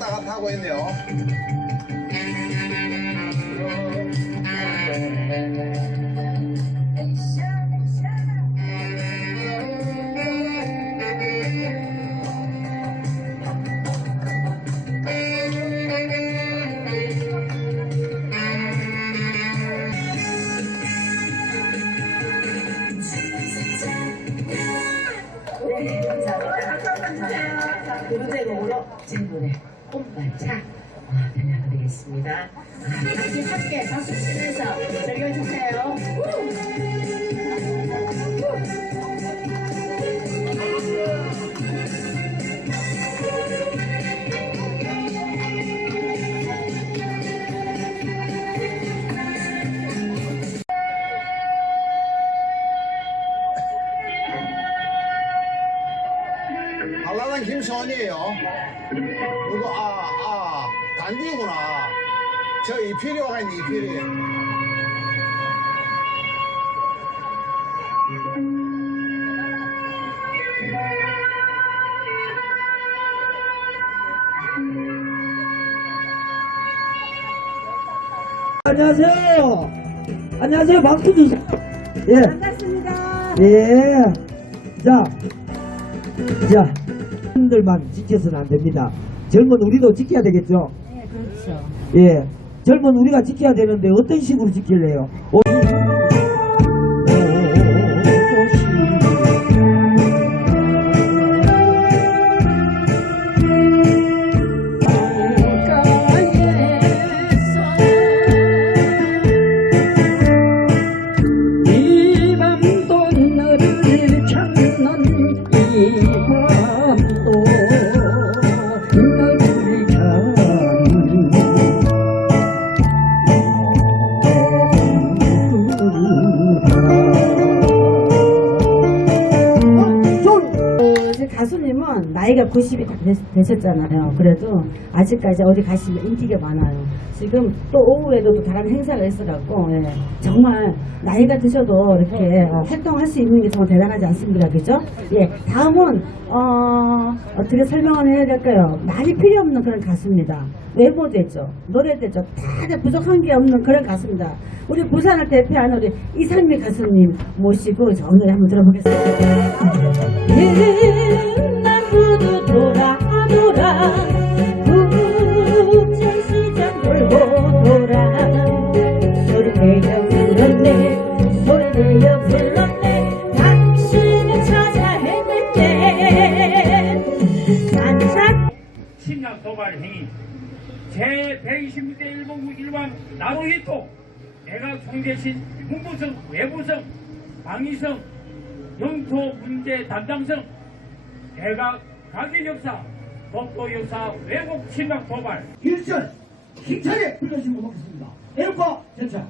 왔다 갔다 하고 있네요. 네, 감사합니다. 자, 두 번째 곡으로 진분의 꽃말차 들려드리겠습니다. 같이 함께 박수 치면서 즐겨주세요. 한라산 김소원이에요. 누구 단디구나. 저 이필이 와가 있네. 이필이. 안녕하세요. 안녕하세요. 박수 주세요. 예. 반갑습니다. 예. 자, 분들만 지켜서는 안 됩니다. 젊은 우리도 지켜야 되겠죠? 네, 그렇죠. 예. 젊은 우리가 지켜야 되는데 어떤 식으로 지킬래요? 가수님은 나이가 90이 다 되셨잖아요. 그래도 아직까지 어디 가시면 인기가 많아요. 지금 또 오후에도 또 다른 행사가 있어갖고 정말 나이가 드셔도 이렇게 활동할 수 있는 게 정말 대단하지 않습니까? 그죠? 예, 다음은 어떻게 설명을 해야 될까요? 말이 필요 없는 그런 가수입니다. 외모도 있죠, 노래도 있죠, 다 부족한 게 없는 그런 가수입니다. 우리 부산을 대표하는 우리 이상미 가수님 모시고 오늘 한번 들어보겠습니다. 나무도 돌아 국제시장 돌고 돌아 소리내어 불렀네 소리내어 불렀네 당신을 찾아 헤맸네 반짝 침략 도발 행위 제126대 일본군 일왕 나루히토 내각 총재신 군부성 외부성 방위성 영토 문제 담당성 대각 가계 역사 독도 역사 왜곡 침략 도발 일전 힘차게 불러주시고 먹겠습니다. 애국가 전차.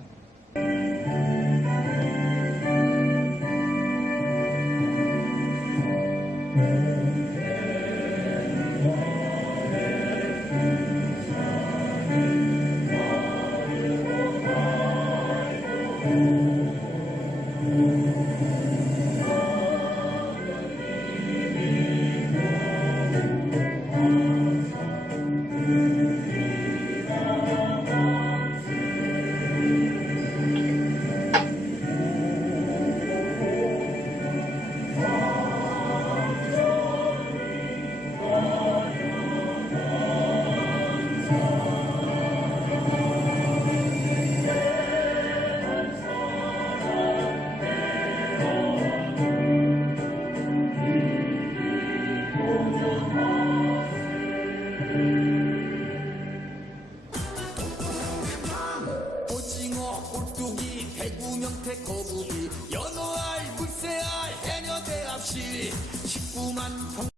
거북이 연어알 물새알 해녀대 앞시 19만 경...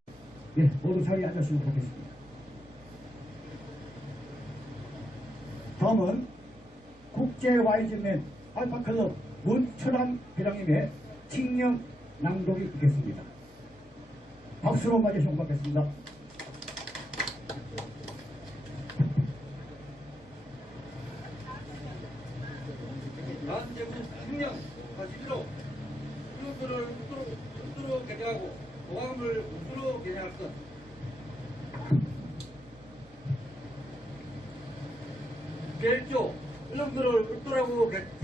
예, 모두 자리에 앉으시면 좋겠습니다. 다음은 국제 와이즈맨 알파클럽 문철환 회장님의 칙령 낭독이 있겠습니다. 박수로 맞으시면 받겠습니다. 대한제국 칙령 사실로 유럽을 우수로 개정하고 보감을 우수로 개정할 것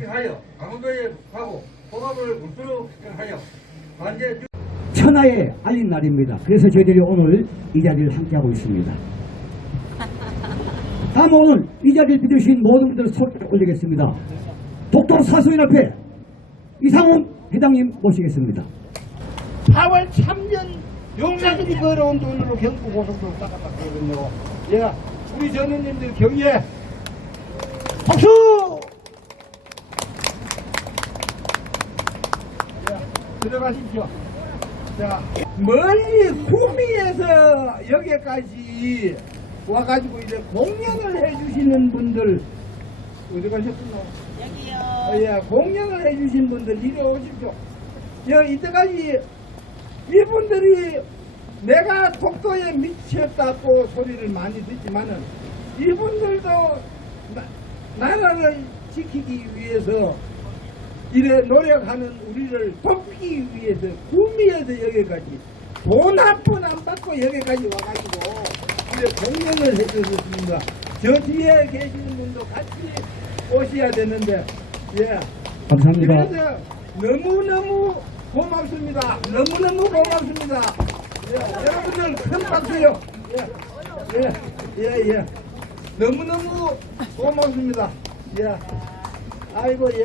하여 강원도에 가고 통합을 울수록 하여 관제 천하에 알린 날입니다. 그래서 저희들이 오늘 이 자리를 함께하고 있습니다. 다음 오늘 이 자리를 비춰주신 모든 분들 손을 올리겠습니다. 독도 사수연합회 이상훈 회장님 모시겠습니다. 8월 참전 용사들이 걸어온 돈으로 경부 고속도로 닦았다 그러거든요. 예, 우리 전우님들 경의에 박수! 예, 들어가십시오. 자, 멀리 구미에서 여기까지 와가지고 이제 공연을 해주시는 분들 어디 가셨구나? 여기요. 예, 공연을 해주신 분들 이리 오십시오. 이때까지 이분들이 내가 독도에 미쳤다고 소리를 많이 듣지만은 이분들도 나라를 지키기 위해서 이래 노력하는 우리를 돕기 위해서 구미에서 여기까지 돈 한 푼 안 받고 여기까지 와가지고 이래 공연을 해주셨습니다. 저 뒤에 계시는 분도 같이 오셔야 되는데 예. 감사합니다. 그래서 너무너무 고맙습니다. 너무너무 고맙습니다. 예, 여러분들 큰 박수요. 예. 너무너무 고맙습니다. 예. 아이고, 예.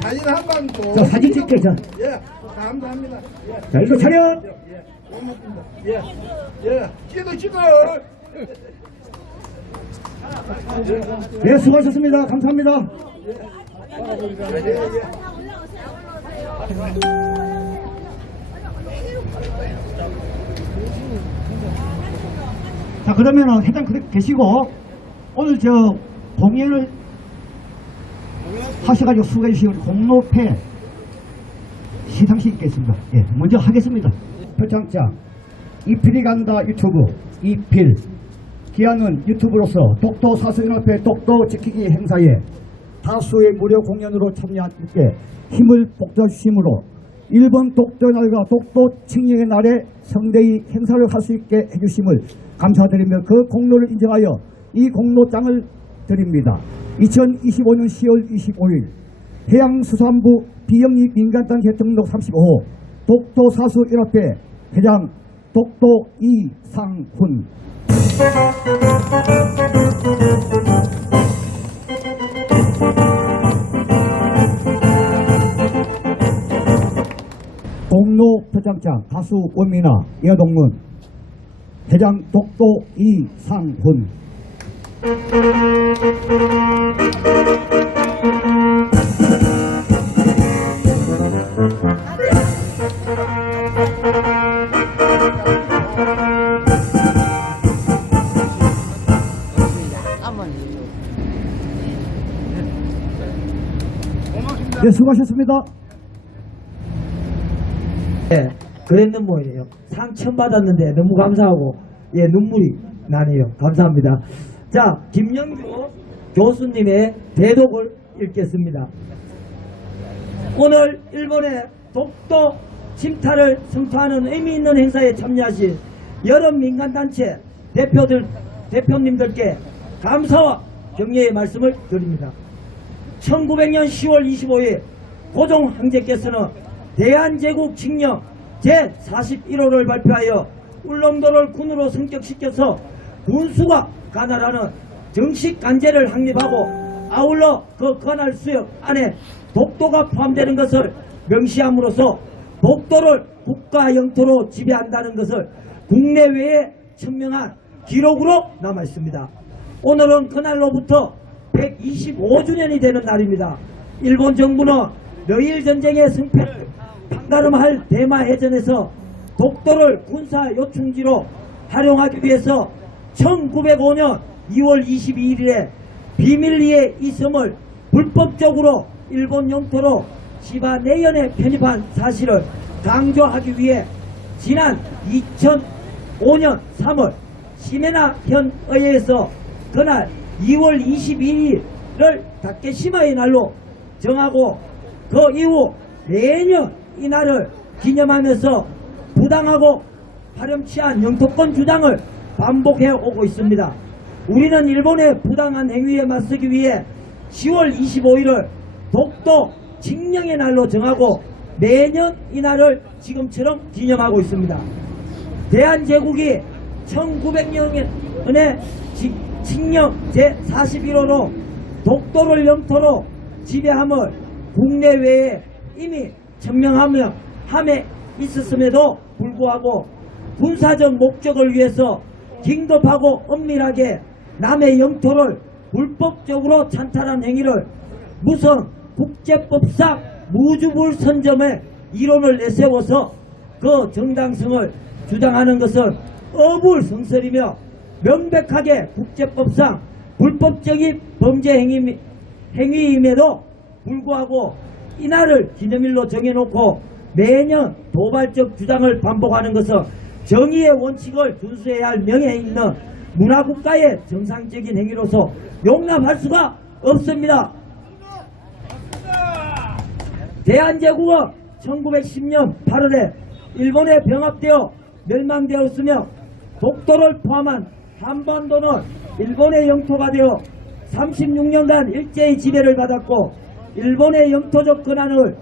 사진 한 방 더. 자, 사진 찍겠죠. 예, 감사합니다. 예. 자, 일로 차렷. 예, 고맙습니다. 예. 찍어. 네, 수고하셨습니다. 감사합니다. 자, 그러면은 회장 계시고 오늘 저 공연을 하셔가지고 수고해 주신 공로패 시상식 있겠습니다. 예, 먼저 하겠습니다. 표창장 이필이 간다 유튜브 이필 기아는 유튜브로서 독도 사수연합회 독도 지키기 행사에 다수의 무료 공연으로 참여한 분께 힘을 북돋주심으로 일본 독도의 날과 독도 칙령의 날에 성대히 행사를 할 수 있게 해주심을 감사드리며 그 공로를 인정하여 이 공로장을 드립니다. 2025년 10월 25일 해양수산부 비영리 민간단체 등록 35호 독도 사수연합회 회장 독도 이상훈. 공로 표창장 가수 원미나 여동문 회장 독도 이상훈. 네, 수고하셨습니다. 예, 그랬는 뭐예요. 상처 받았는데 너무 감사하고 예 눈물이 나네요. 감사합니다. 자, 김영주 교수님의 대독을 읽겠습니다. 오늘 일본의 독도 침탈을 성토하는 의미 있는 행사에 참여하신 여러 민간단체 대표님들께 감사와 격려의 말씀을 드립니다. 1900년 10월 25일 고종 황제께서는 대한제국 칙령 제41호를 발표하여 울릉도를 군으로 승격시켜서 군수가 관할하는 정식 관제를 확립하고 아울러 그 관할 수역 안에 독도가 포함되는 것을 명시함으로써 독도를 국가 영토로 지배한다는 것을 국내외에 천명한 기록으로 남아있습니다. 오늘은 그날로부터 125주년이 되는 날입니다. 일본 정부는 러일 전쟁의 승패를 판가름할 대마 해전에서 독도를 군사 요충지로 활용하기 위해서 1905년 2월 22일에 비밀리에 이 섬을 불법적으로 일본 영토로 지바 내연에 편입한 사실을 강조하기 위해 지난 2005년 3월 시메나 현의회에서 그날 2월 22일을 다케시마의 날로 정하고 그 이후 매년 이 날을 기념하면서 부당하고 파렴치한 영토권 주장을 반복해 오고 있습니다. 우리는 일본의 부당한 행위에 맞서기 위해 10월 25일을 독도 칙령의 날로 정하고 매년 이날을 지금처럼 기념하고 있습니다. 대한제국이 1900년에 칙령 제41호로 독도를 영토로 지배함을 국내외에 이미 천명하며 함에 있었음에도 불구하고 군사적 목적을 위해서 긴급하고 엄밀하게 남의 영토를 불법적으로 찬탈한 행위를 무선 국제법상 무주불 선점의 이론을 내세워서 그 정당성을 주장하는 것은 어불성설이며 명백하게 국제법상 불법적인 범죄 행위임에도 불구하고 이날을 기념일로 정해놓고 매년 도발적 주장을 반복하는 것은 정의의 원칙을 준수해야 할 명예에 있는 문화국가의 정상적인 행위로서 용납할 수가 없습니다. 대한제국은 1910년 8월에 일본에 병합되어 멸망되었으며 독도를 포함한 한반도는 일본의 영토가 되어 36년간 일제히 지배를 받았고 일본의 영토적 권한을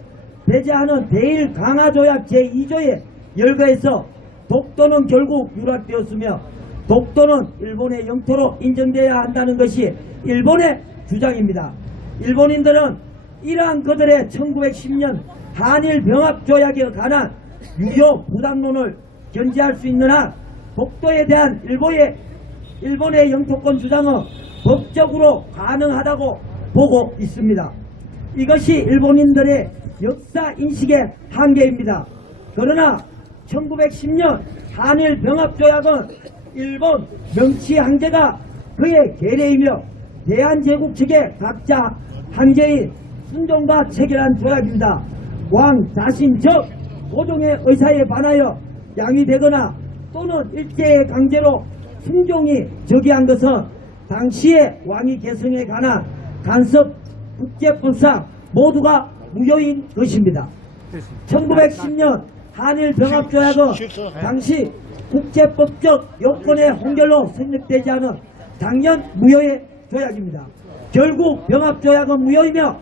배제하는 대일 강화조약 제2조에 열거해서 독도는 결국 유락되었으며 독도는 일본의 영토로 인정되어야 한다는 것이 일본의 주장입니다. 일본인들은 이러한 그들의 1910년 한일 병합조약에 관한 유효 부당론을 견지할 수 있는 한 독도에 대한 일본의 영토권 주장은 법적으로 가능하다고 보고 있습니다. 이것이 일본인들의 역사 인식의 한계입니다. 그러나 1910년 한일 병합조약은 일본 명치 황제가 그의 계례이며 대한제국 측의 각자 황제인 순종과 체결한 조약입니다. 왕 자신 즉 고종의 의사에 반하여 양위되거나 또는 일제의 강제로 순종이 저기한 것은 당시의 왕위 계승에 관한 간섭 국제법상 모두가 무효인 것입니다. 1910년 한일 병합조약은 당시 국제법적 요건의 혼결로 성립되지 않은 당연 무효의 조약입니다. 결국 병합조약은 무효이며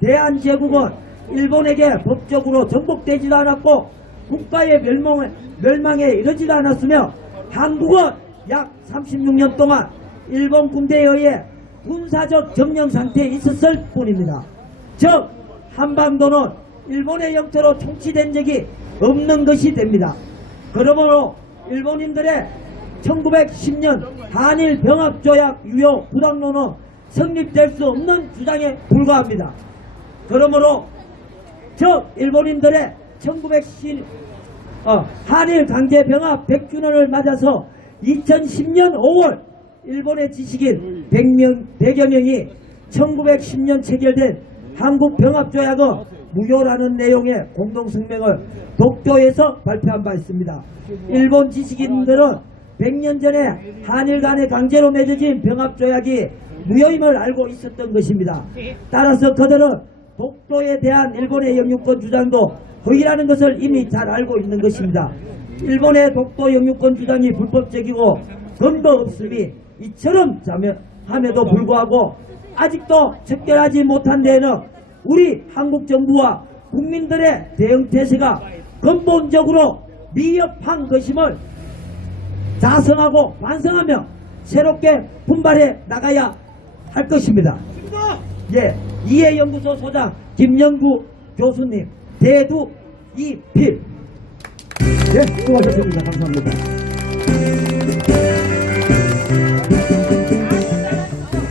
대한제국은 일본에게 법적으로 정복되지도 않았고 국가의 멸망에 이르지도 않았으며 한국은 약 36년 동안 일본 군대에 의해 군사적 점령 상태에 있었을 뿐입니다. 즉 한반도는 일본의 영토로 통치된 적이 없는 것이 됩니다. 그러므로 일본인들의 1910년 한일 병합조약 유효 부당론은 성립될 수 없는 주장에 불과합니다. 그러므로 즉 일본인들의 1910 한일 강제 병합 100주년을 맞아서 2010년 5월 일본의 지식인 100여 명이 1910년 체결된 한국 병합조약은 무효라는 내용의 공동성명을 독도에서 발표한 바 있습니다. 일본 지식인들은 100년 전에 한일 간에 강제로 맺어진 병합조약이 무효임을 알고 있었던 것입니다. 따라서 그들은 독도에 대한 일본의 영유권 주장도 허위라는 것을 이미 잘 알고 있는 것입니다. 일본의 독도 영유권 주장이 불법적이고 근거 없음이 이처럼 함에도 불구하고 아직도 척결하지 못한 데에는 우리 한국 정부와 국민들의 대응 태세가 근본적으로 미흡한 것임을 자성하고 반성하며 새롭게 분발해 나가야 할 것입니다. 예, 이해연구소 소장 김영구 교수님, 대두 이필. 네, 수고하셨습니다. 감사합니다.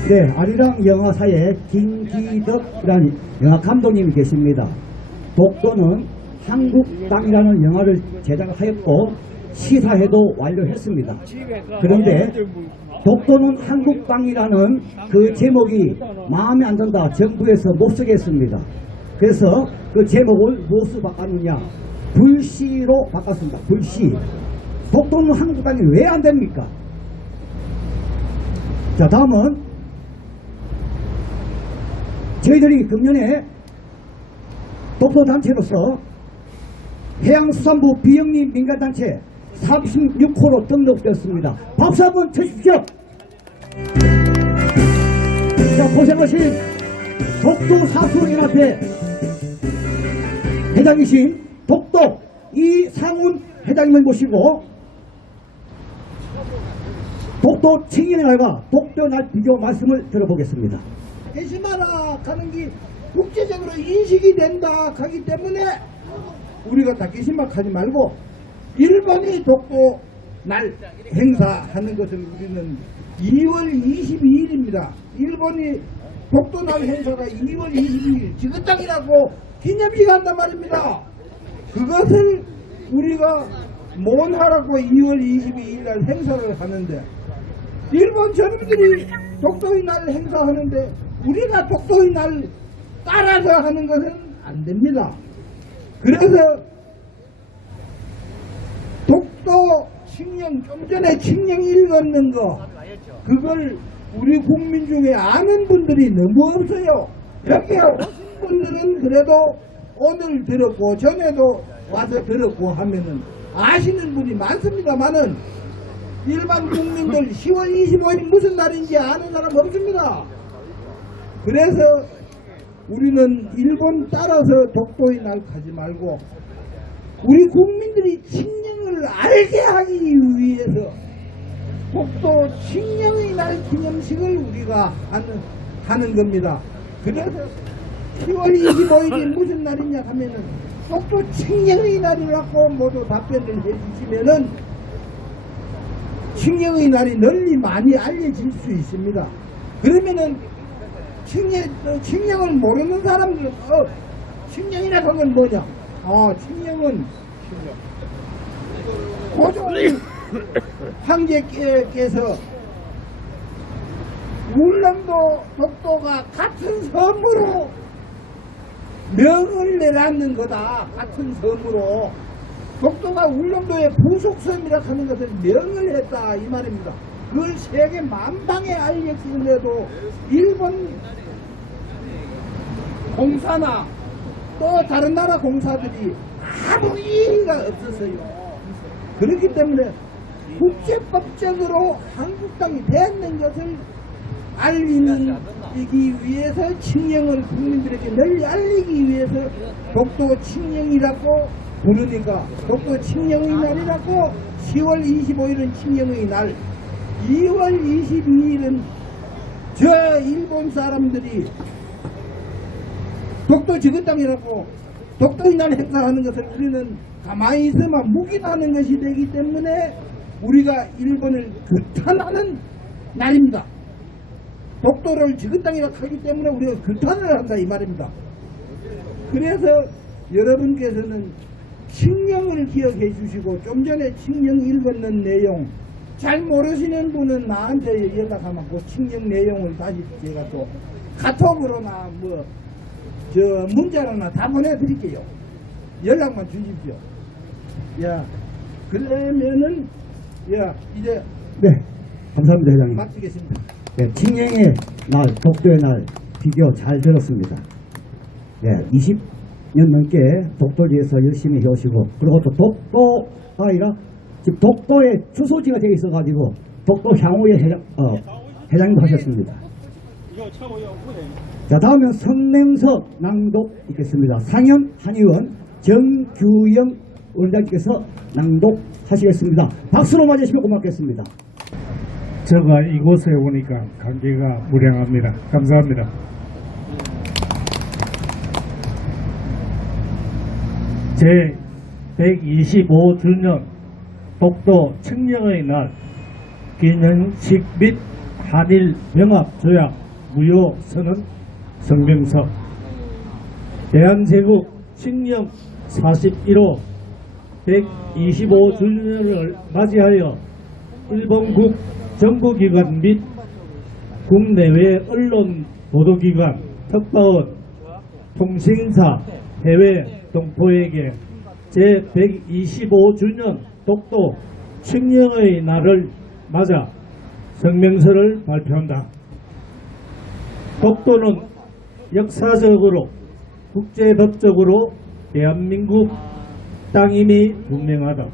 네, 아리랑 영화사의 김기덕이라는 영화 감독님이 계십니다. 독도는 한국 땅이라는 영화를 제작하였고 시사회도 완료했습니다. 그런데 독도는 한국 땅이라는 그 제목이 마음에 안 든다. 정부에서 못 쓰게 했습니다. 그래서 그 제목을 무엇으로 바꿨느냐? 불시로 바꿨습니다. 불시. 독도는 한국 땅이 왜 안 됩니까? 자, 다음은 저희들이 금년에 독도단체로서 해양수산부 비영리 민간단체 36호로 등록되었습니다. 박수 한번 쳐주십시오. 자, 고생하신 독도 사수연합회 회장이신 독도 이상훈 회장님을 모시고 독도 칭인의 날과 독도 날 비교 말씀을 들어보겠습니다. 다케시마라 가는 게 국제적으로 인식이 된다 하기 때문에 우리가 다케시마 가지 말고 일본이 독도 날 행사하는 것을 우리는 2월 22일입니다. 일본이 독도 날 행사가 2월 22일 지긋땅이라고 기념식 한단 말입니다. 그것을 우리가 뭔하라고 2월 22일 날 행사를 하는데 일본 젊은이들이 독도의 날 행사하는데 우리가 독도의 날 따라서 하는 것은 안 됩니다. 그래서 독도 칙령, 좀 전에 칙령 읽었는 거 그걸 우리 국민 중에 아는 분들이 너무 없어요. 여기에 오신 분들은 그래도 오늘 들었고 전에도 와서 들었고 하면은 아시는 분이 많습니다만은 일반 국민들 10월 25일 무슨 날인지 아는 사람 없습니다. 그래서 우리는 일본 따라서 독도의 날 가지 말고 우리 국민들이 칙령을 알게 하기 위해서 독도 칙령의 날 기념식을 우리가 하는 겁니다. 그래서 10월 25일이 무슨 날이냐 하면은 독도 칙령의 날이라고 모두 답변을 해주시면은 칙령의 날이 널리 많이 알려질 수 있습니다. 그러면은 칙령을 모르는 사람들은 칙령이라는 건 뭐냐? 칙령은 고종 황제께서 울릉도 독도가 같은 섬으로 명을 내놨는 거다. 같은 섬으로 독도가 울릉도의 부속섬이라 하는 것을 명을 했다 이 말입니다. 그걸 세계 만방에 알렸는데도 일본 공사나 또 다른 나라 공사들이 아무 이의가 없었어요. 그렇기 때문에 국제법적으로 한국 땅이 됐는 것을 알리기 위해서 칙령을 국민들에게 널리 알리기 위해서 독도 칙령이라고 부르니까 독도 칙령의 날이라고 10월 25일은 칙령의 날 2월 22일은 저 일본 사람들이 독도 지긋땅이라고 독도의 날 행사하는 것을 우리는 가만히 있으면 묵인하는 것이 되기 때문에 우리가 일본을 규탄하는 날입니다. 독도를 지긋땅이라고 하기 때문에 우리가 규탄을 한다 이 말입니다. 그래서 여러분께서는 칙령을 기억해 주시고 좀 전에 칙령 읽었는 내용 잘 모르시는 분은 나한테 연락하면 그 칙령 내용을 다시 제가 또 카톡으로나 뭐 저 문자로나 다 보내드릴게요. 연락만 주십시오. 야 그러면은 야 이제 네, 감사합니다, 회장님. 마치겠습니다. 네, 칙령의 날, 독도의 날 비교 잘 들었습니다. 네, 20년 넘게 독도를 위해서 열심히 해오시고 그리고 또 독도가 아니라 지금 독도의 주소지가 되어 있어가지고 독도 향후의 회장님도 하셨습니다. 자, 다음은 성명서 낭독 있겠습니다. 상현 한의원 정규영 원장님께서 낭독하시겠습니다. 박수로 맞으시면 고맙겠습니다. 제가 이곳에 오니까 감개가 무량합니다. 감사합니다. 제 125주년 독도 칙령의 날 기념식 및 한일 병합 조약 무효 선언 성명서 대한제국 칙령 41호 125주년을 맞이하여 일본국 정부기관 및 국내외 언론 보도기관, 특파원, 통신사, 해외 동포에게 제125주년 독도 칙령의 날을 맞아 성명서를 발표한다. 독도는 역사적으로 국제법적으로 대한민국 땅임이 분명하다.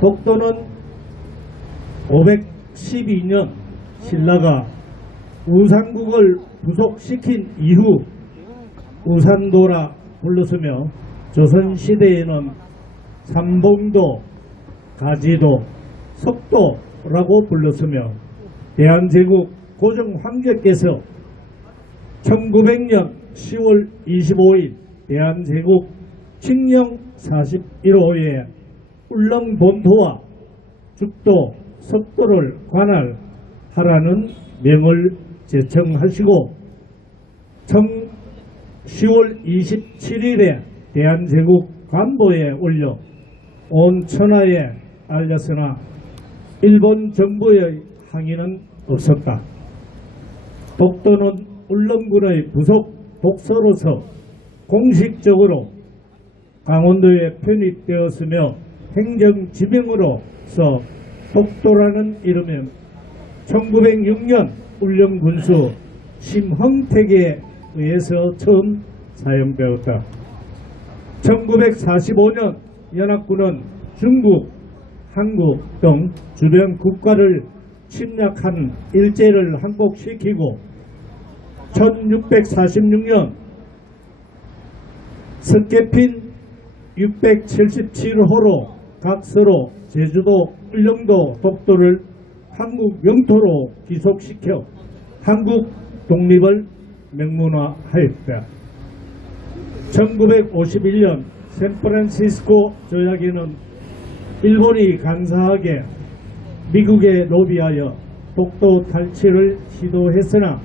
독도는 512년 신라가 우산국을 부속시킨 이후 우산도라 불렀으며 조선시대에는 삼봉도, 가지도, 석도라고 불렀으며 대한제국 고종황제께서 1900년 10월 25일 대한제국 칙령 41호에 울릉본토와 죽도, 석도를 관할하라는 명을 제청하시고 10월 27일에 대한제국 관보에 올려 온 천하에 알렸으나 일본 정부의 항의는 없었다. 독도는 울릉군의 부속 독서로서 공식적으로 강원도에 편입되었으며 행정지명으로서 독도라는 이름은 1906년 울릉군수 심흥택에 의해서 처음 사용되었다. 1945년 연합군은 중국, 한국 등 주변 국가를 침략한 일제를 항복시키고 1646년 석계핀 677호로 각서로 제주도, 울릉도, 독도를 한국 영토로 귀속시켜 한국 독립을 명문화하였다. 1951년 샌프란시스코 조약에는 일본이 간사하게 미국에 로비하여 독도 탈취를 시도했으나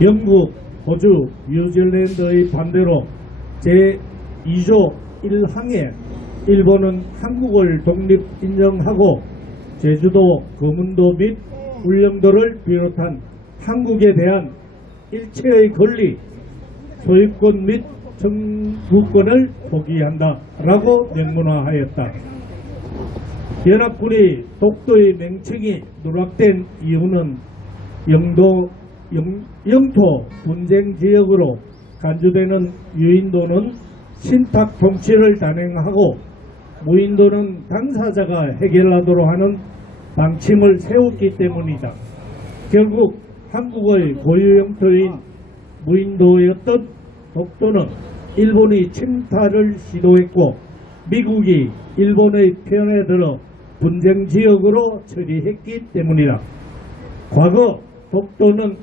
영국, 호주, 뉴질랜드의 반대로 제2조 1항에 일본은 한국을 독립 인정하고 제주도, 거문도 및 울릉도를 비롯한 한국에 대한 일체의 권리, 소유권 및 정부권을 포기한다라고 명문화하였다. 연합군이 독도의 맹칭이 누락된 이유는 영토 분쟁 지역으로 간주되는 유인도는 신탁 통치를 단행하고 무인도는 당사자가 해결하도록 하는 방침을 세웠기 때문이다. 결국 한국의 고유 영토인 무인도였던 독도는 일본이 침탈을 시도했고 미국이 일본의 편에 들어 분쟁 지역으로 처리했기 때문이다. 과거 독도는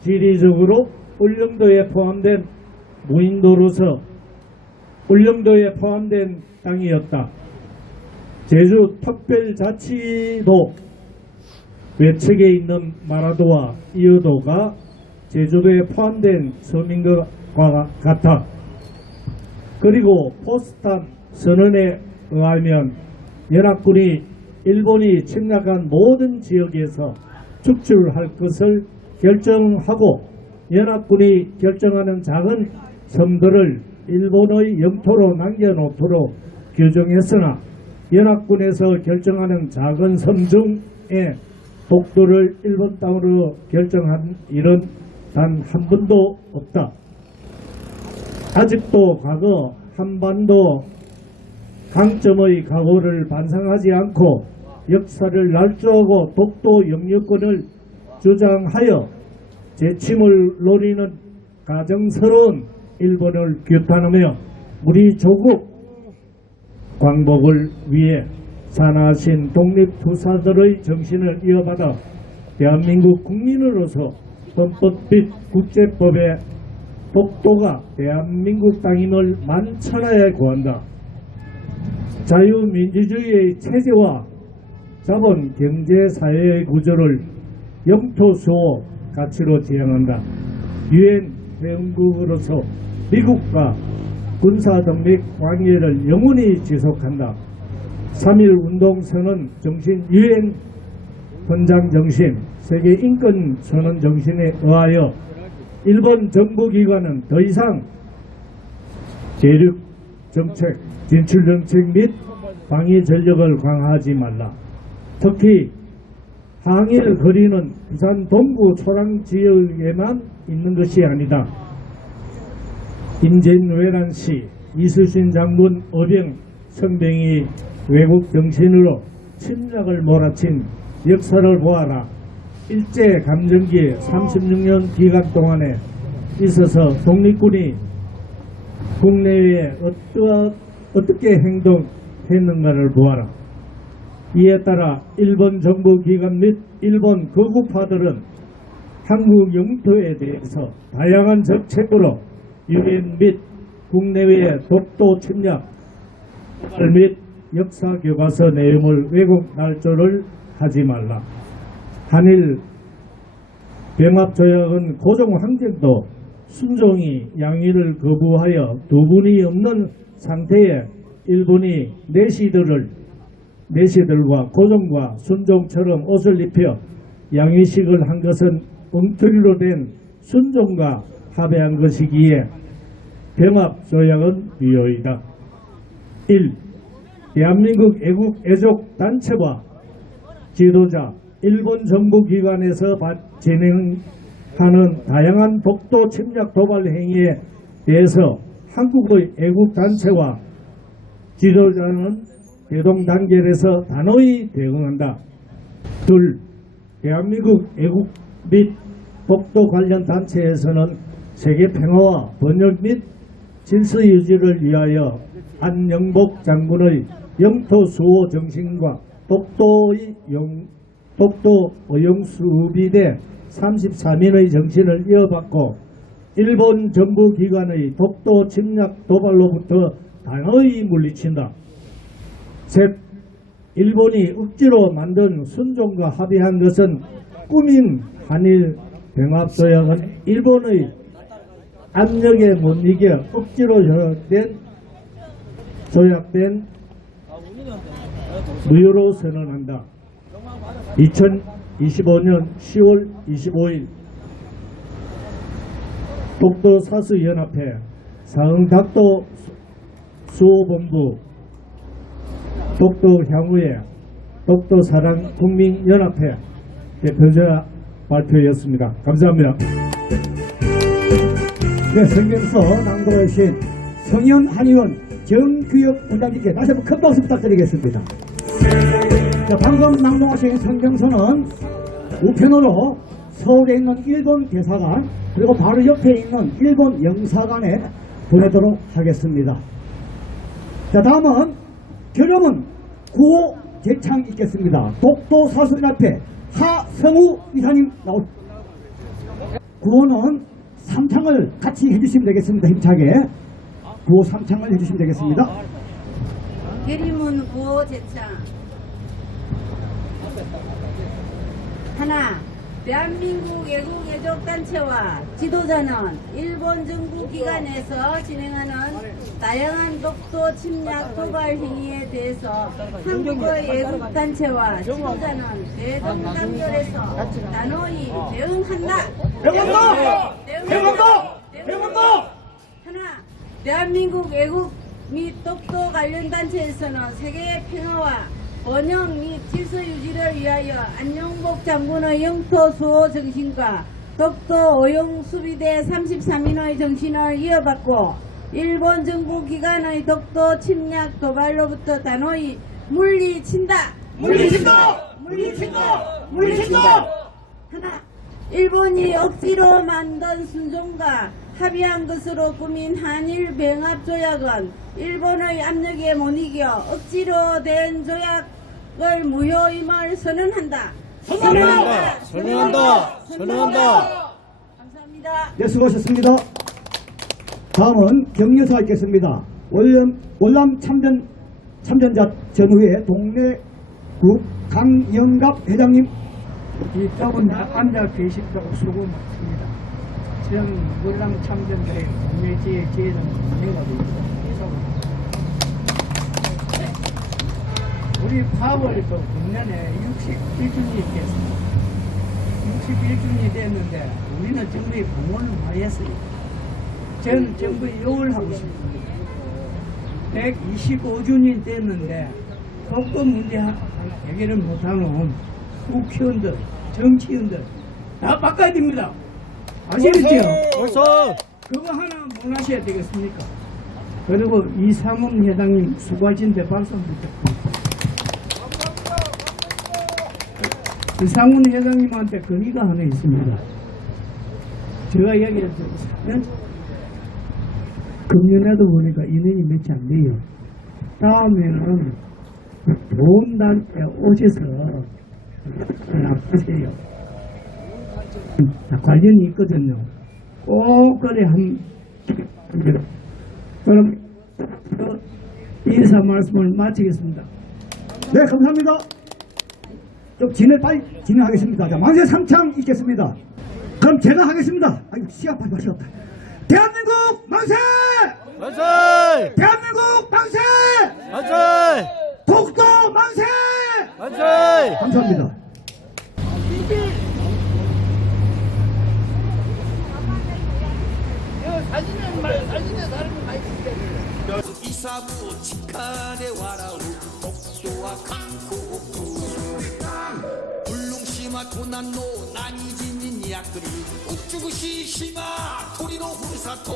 지리적으로 울릉도에 포함된 무인도로서 울릉도에 포함된 땅이었다. 제주 특별자치도 외측에 있는 마라도와 이어도가 제주도에 포함된 섬인 것과 같아. 그리고 포스탄 선언에 의하면 연합군이 일본이 침략한 모든 지역에서 축출할 것을 결정하고 연합군이 결정하는 작은 섬들을 일본의 영토로 남겨놓도록 규정했으나 연합군에서 결정하는 작은 섬 중에 독도를 일본 땅으로 결정한 일은 단 한 번도 없다. 아직도 과거 한반도 강점의 각오를 반성하지 않고 역사를 날조하고 독도 영유권을 주장하여 재침을 노리는 가정스러운 일본을 규탄하며 우리 조국 광복을 위해 산하신 독립투사들의 정신을 이어받아 대한민국 국민으로서 헌법 및 국제법에 독도가 대한민국 땅임을 만천하에 구한다. 자유민주주의의 체제와 자본 경제사회의 구조를 영토 수호 가치로 지향한다. 유엔 회원국으로서 미국과 군사동맹 관계를 영원히 지속한다. 3.1 운동선언 정신, 유엔 헌장 정신, 세계 인권 선언 정신에 의하여 일본 정부기관은 더 이상 대륙 정책, 진출 정책 및 방위 전력을 강화하지 말라. 특히 항일 거리는 부산 동부 초랑 지역에만 있는 것이 아니다. 인젠왜란시 이수신 장군 어병 성병이 외국 정신으로 침략을 몰아친 역사를 보아라. 일제 감정기 36년 기간 동안에 있어서 독립군이 국내에 어떻게 행동했는가를 보아라. 이에 따라 일본 정부 기관 및 일본 거국파들은 한국 영토에 대해서 다양한 정책으로 유엔 및 국내외의 독도 침략 및 역사 교과서 내용을 왜곡 날조를 하지 말라. 한일 병합조약은 고종 황제도 순종이 양위를 거부하여 두 분이 없는 상태에 일본이 내시들과 고종과 순종처럼 옷을 입혀 양위식을 한 것은 엉터리로 된 순종과 합의한 것이기에 병합조약은 유효이다. 1. 대한민국 애국 단체와 지도자, 일본 정부기관에서 진행하는 다양한 독도 침략 도발 행위에 대해서 한국의 애국단체와 지도자는 대동단결해서 단호히 대응한다. 2. 대한민국 애국 및 독도 관련 단체에서는 세계 평화와 번영 및 질서 유지를 위하여 안영복 장군의 영토 수호 정신과 독도 의용수비대 33인의 정신을 이어받고 일본 정부기관의 독도 침략 도발로부터 단호히 물리친다. 셋, 일본이 억지로 만든 순종과 합의한 것은 꾸민 한일 병합조약은 일본의 압력에 못 이겨 억지로 조약된 무효로 선언한다. 2025년 10월 25일 독도 사수연합회 사흥닥도 수호본부 독도 향후에 독도 사랑 국민연합회 대표자 발표였습니다. 감사합니다. 네, 성경서 낭독하신 성현 한의원 정규혁 원장님께 다시 한번 큰 박수 부탁드리겠습니다. 자, 방금 낭독하신 성경서는 우편으로 서울에 있는 일본 대사관 그리고 바로 옆에 있는 일본 영사관에 보내도록 하겠습니다. 자, 다음은 결혼은 구호 제창 있겠습니다. 독도 사수연합회 하성우 이사님 나오십니다. 구호는 3창을 같이 해주시면 되겠습니다. 힘차게 구호 3창을 해주시면 되겠습니다. 계림은 구호 제창. 하나, 대한민국 애국애족단체와 지도자는 일본 정부기관에서 진행하는 다양한 독도 침략 도발 행위에 대해서 한국의 애국단체와 지도자는 대동단결해서 단호히 대응한다. 하나, 대한민국 애국 및 독도 관련 단체에서는 세계의 평화와 번영 및 질서 유지를 위하여 안영복 장군의 영토 수호 정신과 독도 오용 수비대 33인의 정신을 이어받고 일본 정부 기관의 독도 침략 도발로부터 단호히 물리친다. 하나, 일본이 억지로 만든 순종과 합의한 것으로 꾸민 한일 병합조약은 일본의 압력에 못 이겨 억지로 된 조약을 무효임을 선언한다. 감사합니다. 네, 수고하셨습니다. 다음은 격려사 있겠습니다. 월남 참전자 전후회 동래국 강영갑 회장님. 이쪽은 앉아 계시다고 수고 많습니다. 전 월남 참전들의 동네지의 기회는 은혜가 되고 우리 8월도 금년에 61주년이 됐습니다. 61주년이 됐는데 우리는 정부에 공헌을 많이 했어요. 저는 정부에 요구를 하고 싶습니다. 125주년 됐는데 독도 문제 해결을 못하는 국회의원들, 정치인들 다 바꿔야 됩니다. 아시겠죠? 그거 하나 못 하셔야 되겠습니까? 그리고 이상훈 회장님 수고하신데 박수 한번 부탁드립니다. 이상훈 회장님한테 건의가 하나 있습니다. 제가 얘기했죠. 금년에도 보니까 인원이 몇이 안 돼요. 다음에는 보험단체 오셔서 나쁘세요. 관련이 있거든요. 꼭 그래 그럼 인사 말씀을 마치겠습니다. 네, 감사합니다. 좀 진행하겠습니다. 자, 만세 삼창 있겠습니다. 그럼 제가 하겠습니다. 아이고, 시간 빨리 없다. 대한민국 만세! 만세! 대한민국 만세! 만세! 독도 만세! 만세! 감사합니다. 이사부 직한에 와라우 독도와 강고구 불능시마 도난노 난이진인 약들이 우쭈구시 시마 토리노 후사토